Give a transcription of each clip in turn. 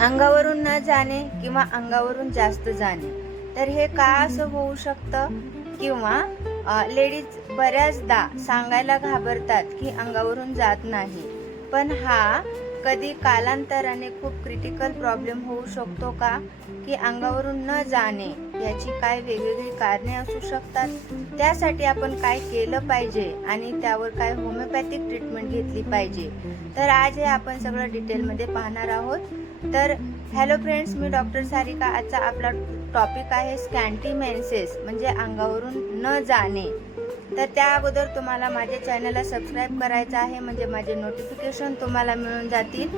अंगावरून न जाणे किंवा अंगावरून जास्त जाणे, तर हे का असं होऊ शकतं? किंवा लेडीज बऱ्याचदा सांगायला घाबरतात की अंगावरून जात नाही, पण हा कधी कालांतराने खूप क्रिटिकल प्रॉब्लेम होऊ शकतो का? की अंगावरून न जाणे याची काय वेगवेगळी कारणे असू शकतात. त्यासाठी आपण काय केलं पाहिजे आणि त्यावर काय होमिओपॅथिक ट्रीटमेंट घेतली पाहिजे, तर आज हे आपण सगळं डिटेलमध्ये पाहणार आहोत. तर हॅलो फ्रेंड्स, मी डॉक्टर सारिका. आजचा आपला टॉपिक आहे स्कॅन्टी मेन्सेस म्हणजे अंगावरून न जाणे. तर त्या अगोदर तुम्हाला माझ्या चॅनलला सबस्क्राईब करायचं आहे म्हणजे माझे नोटिफिकेशन तुम्हाला मिळून जातील.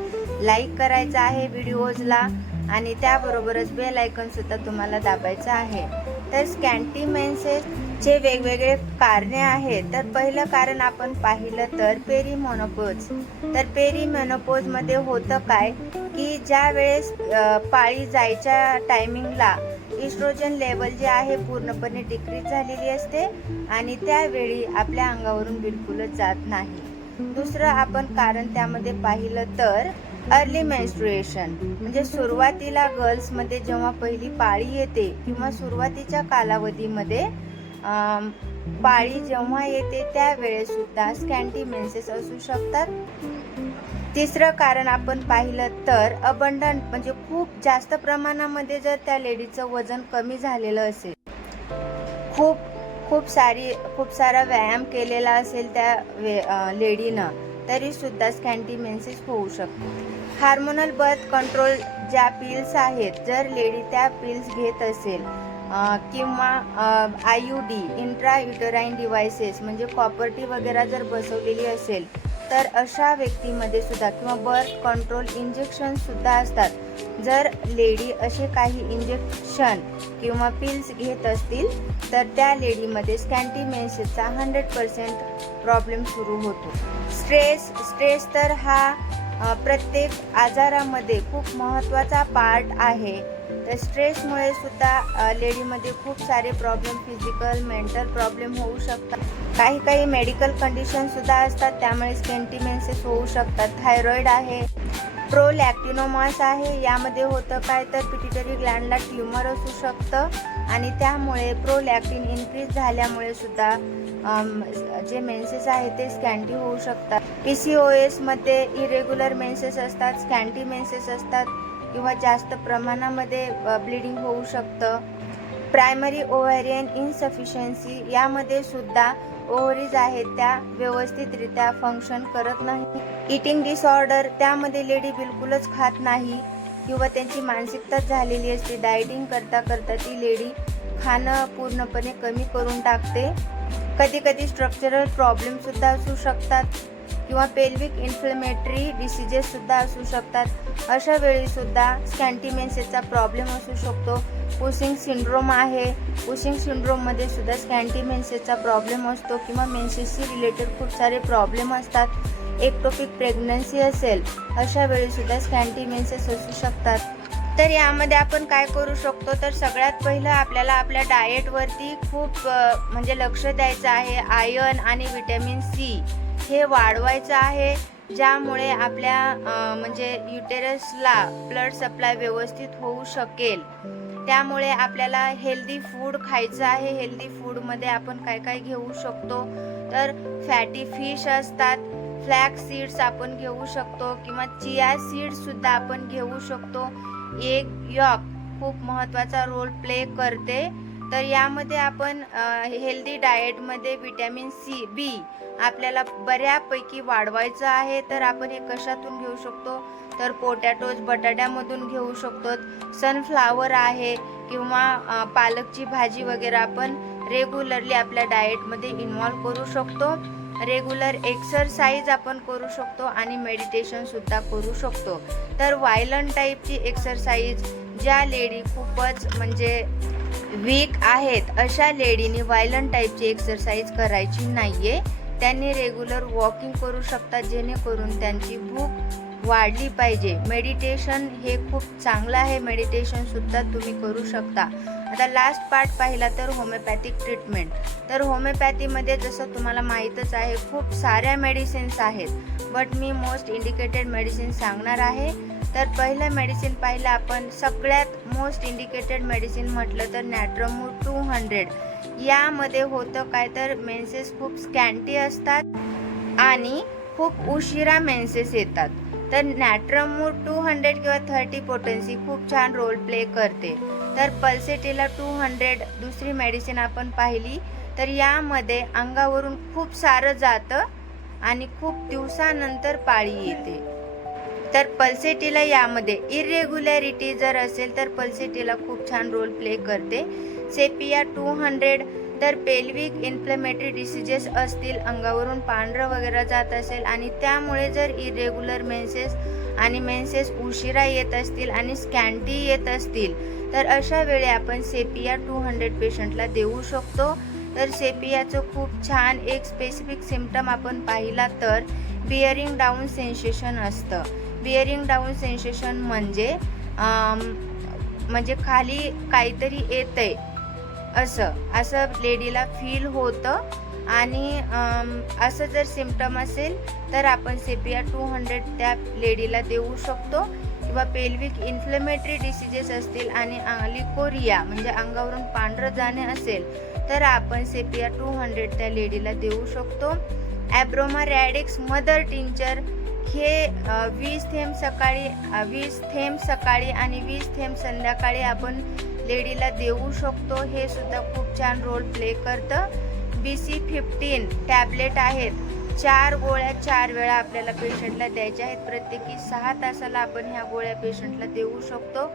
लाईक करायचं आहे व्हिडिओजला आणि त्याबरोबरच बेल आयकॉन सुद्धा तुम्हाला दाबायचं आहे. तर स्कॅन्टी मेन्सेसचे वेगवेगळे कारणे आहेत. तर पहिलं कारण आपण पाहिलं तर पेरीमेनोपॉज. तर पेरीमेनोपॉजमध्ये होतं काय की ज्या वेळेस पाळी जायच्या टायमिंगला इस्ट्रोजन लेवल जे आहे पूर्णपणे डिक्रीज झालेली असते आणि त्यावेळी आपल्या अंगावरून बिलकुलच जात नाही. दुसरं आपण कारण त्यामध्ये पाहिलं तर अर्ली मेन्स्ट्रुएशन म्हणजे सुरुवातीला गर्ल्समध्ये जेव्हा पहिली पाळी येते किंवा सुरुवातीच्या कालावधीमध्ये पाळी जेव्हा येते त्यावेळेस सुद्धा स्कॅन्टी मेन्सेस असू शकतात. तिसरं कारण आपण पाहिलं तर अबंडंट म्हणजे खूप जास्त प्रमाणामध्ये जर त्या लेडीचं वजन कमी झालेलं असेल, खूप सारा व्यायाम केलेला असेल त्या लेडीनं, तरी सुद्धा स्कॅन्टी मेन्सेस होऊ शकतो. हार्मोनल बर्थ कंट्रोल ज्या पिल्स आहेत, जर लेडी त्या पिल्स घेत असेल किंवा IUD इंट्रा युटराईन डिव्हाइसेस म्हणजे कॉपर्टी वगैरे जर बसवलेली असेल, तर अशा व्यक्तीमध्ये सुद्धा किंवा बर्थ कंट्रोल इंजेक्शन सुद्धा असतात. जर लेडी असे काही इंजेक्शन किंवा पिल्स घेत असतील तर त्या लेडीमध्ये स्कॅन्टी मेन्सेसचा 100% प्रॉब्लेम सुरू होतो. स्ट्रेस तर हा प्रत्येक आजारामध्ये खूप महत्त्वाचा पार्ट आहे. तर स्ट्रेसमुळे सुद्धा लेडीमध्ये खूप सारे प्रॉब्लेम, फिजिकल मेंटल प्रॉब्लेम होऊ शकतात. काही मेडिकल कंडिशन सुद्धा असतात, त्यामुळे स्कॅन्टी मेन्सेस होऊ शकतात. थायरॉइड आहे, प्रोलॅक्टिनोमास आहे. यामध्ये होतं काय तर पिट्युटरी ग्लँडला ट्यूमर असू शकतं आणि त्यामुळे प्रोलॅक्टिन इन्क्रीज झाल्यामुळे सुद्धा जे मेन्सेस आहेत ते स्कॅन्टी होऊ शकतात. PCOS मध्ये इरेग्युलर मेन्सेस असतात, स्कॅन्टी मेन्सेस असतात किंवा जास्त प्रमाणामध्ये ब्लिडिंग होऊ शकतं. प्रायमरी ओव्हॅरियन इन्सफिशियन्सी, यामध्ये सुद्धा ओव्हरीज आहेत त्या व्यवस्थितरित्या फंक्शन करत नाही. इटिंग डिसऑर्डर, त्यामध्ये लेडी बिलकुलच खात नाही किंवा त्यांची मानसिकताच झालेली असते. डायटिंग करता ती लेडी खाणं पूर्णपणे कमी करून टाकते. कधी स्ट्रक्चरल प्रॉब्लेम सुद्धा असू शकतात किंवा पेल्विक इन्फ्लेमेटरी डिसीजेस सुद्धा असू शकतात. अशा वेळी सुद्धा स्कॅन्टी मेन्सेसचा प्रॉब्लेम असू शकतो. पुशिंग सिंड्रोम आहे, पुशिंग सिंड्रोममध्ये सुद्धा स्कॅन्टी मेन्सेसचा प्रॉब्लेम असतो किंवा मेन्सेसशी रिलेटेड खूप सारे प्रॉब्लेम असतात. एक्टोपिक प्रेग्नन्सी असेल, अशा वेळी सुद्धा स्कॅन्टी मेन्सेस असू शकतात. तर यामध्ये आपण काय करू शकतो, तर सगळ्यात पहिलं आपल्याला आपल्या डाएटवरती खूप म्हणजे लक्ष द्यायचं आहे. आयर्न आणि व्हिटॅमिन C हे वाढवायचं आहे, ज्यामुळे आपल्या म्हणजे युटेरसला ब्लड सप्लाय व्यवस्थित होऊ शकेल. त्यामुळे आपल्याला हेल्दी फूड खायचं आहे. हेल्दी फूडमध्ये आपण काय घेऊ शकतो, तर फॅटी फिश असतात, फ्लॅक्स सीड्स आपण घेऊ शकतो किंवा चिया सीड्स सुद्धा आपण घेऊ शकतो. एग यॉक खूप महत्त्वाचा रोल प्ले करते. तर यामध्ये आपण हेल्दी डाएटमध्ये व्हिटॅमिन B आपल्याला बऱ्यापैकी वाढवायचं आहे. तर आपण हे कशातून घेऊ शकतो, तर पोटॅटोज, बटाट्यामधून घेऊ शकतो. सनफ्लावर आहे किंवा पालकची भाजी वगैरे आपण रेग्युलरली आपल्या डाएटमध्ये इन्व्हॉल्व करू शकतो. रेग्युलर एक्सरसाइज आपण करू शकतो आणि मेडिटेशन सुद्धा करू शकतो. तर व्हायलंट टाईपची एक्सरसाइज, ज्या लेडी खूपच म्हणजे वीक आहेत अशा लेडीने व्हायलंट टाईपची एक्सरसाइज करायची नाहीये. त्यांनी रेग्युलर वॉकिंग करू शकतात, जेणेकरून त्यांची भूक वाढली पाहिजे. मेडिटेशन हे खूप चांगलं आहे, मेडिटेशन सुद्धा तुम्ही करू शकता. आता लास्ट पार्ट पाहिला तर होमिओपॅथिक ट्रीटमेंट. तर होमिओपॅथीमध्ये जसं तुम्हाला माहीतच आहे खूप साऱ्या मेडिसिन्स आहेत, but me most indicated medicine सांगणार आहे. तर पहिलं मेडिसिन पाहिलं आपण, सगळ्यात मोस्ट इंडिकेटेड मेडिसिन म्हटलं तर नॅट्रोमूर 200. यामध्ये होतं काय तर मेन्सेस खूप स्कॅन्टी असतात आणि खूप उशिरा मेन्सेस येतात. तर नॅट्रोमूर 200 किंवा 30 पोटेन्सी खूप छान रोल प्ले करते. तर पल्सेटिला 200 दुसरी मेडिसिन आपण पाहिली, तर यामध्ये अंगावरून खूप सारं जातं आणि खूप दिवसानंतर पाळी येते. तर पल्सेटिला यामध्ये इरेग्युलॅरिटी जर असेल तर पल्सेटिला खूप छान रोल प्ले करते. सेपिया 200 तर पेल्विक इन्फ्लेमेटरी डिसीजेस असतील, अंगावरून पांढरं वगैरे जात असेल आणि त्यामुळे जर इरेग्युलर मेन्सेस आणि मेन्सेस उशिरा येत असतील आणि स्कॅन्टी येत असतील, तर अशा वेळी आपण सेपिया 200 पेशंटला देऊ शकतो. तर सेपियाचं खूप छान एक स्पेसिफिक सिम्पटम आपण पाहिला तर बिअरिंग डाऊन सेन्सेशन असतं. बिअरिंग डाऊन सेन्सेशन म्हणजे खाली काहीतरी येतंय असं लेडीला फील होतं आणि असं जर सिम्पटम असेल तर आपण सेपिया 200 त्या लेडीला देऊ शकतो. किंवा पेल्विक इन्फ्लेमेटरी डिसीजेस असतील आणि लिकोरिया म्हणजे अंगावरून पांढरं जाणे असेल तर आपण सेपिया 200 त्या लेडीला देऊ शकतो. ॲब्रोमा रॅडिक्स मदर टिंचर हे 20 थेंब सकाळी आणि 20 थेंब संध्याकाळी आपण लेडीला देऊ शकतो. हे सुद्धा खूप छान रोल प्ले करतं. BC15 टॅबलेट आहेत, 4 गोळ्या 4 वेळा आपल्याला पेशंटला द्यायच्या आहेत. प्रत्येकी 6 तासाला आपण ह्या गोळ्या पेशंटला देऊ शकतो.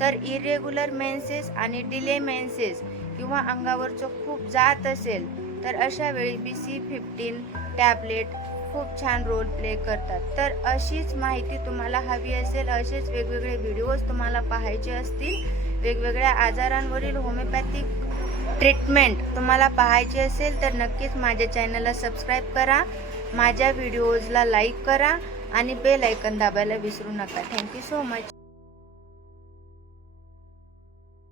तर इरेग्युलर मेन्सेस आणि डिले मेन्सेस किंवा अंगावरचं खूप जात असेल तर अशा वेळी BC15 टॅबलेट खूप छान रोल प्ले करतात. तर अशीच माहिती तुम्हाला हवी असेल, असेच वेगवेगळे व्हिडिओज तुम्हाला पाहायचे असतील, वेगवेगळ्या आजारांवरील होमिओपॅथिक ट्रीटमेंट तुम्हाला पाहायची असेल तर नक्कीच माझ्या चॅनलला सबस्क्राईब करा, माझ्या व्हिडिओजला लाईक करा आणि बेल आयकॉन दाबायला विसरू नका. Thank you so much.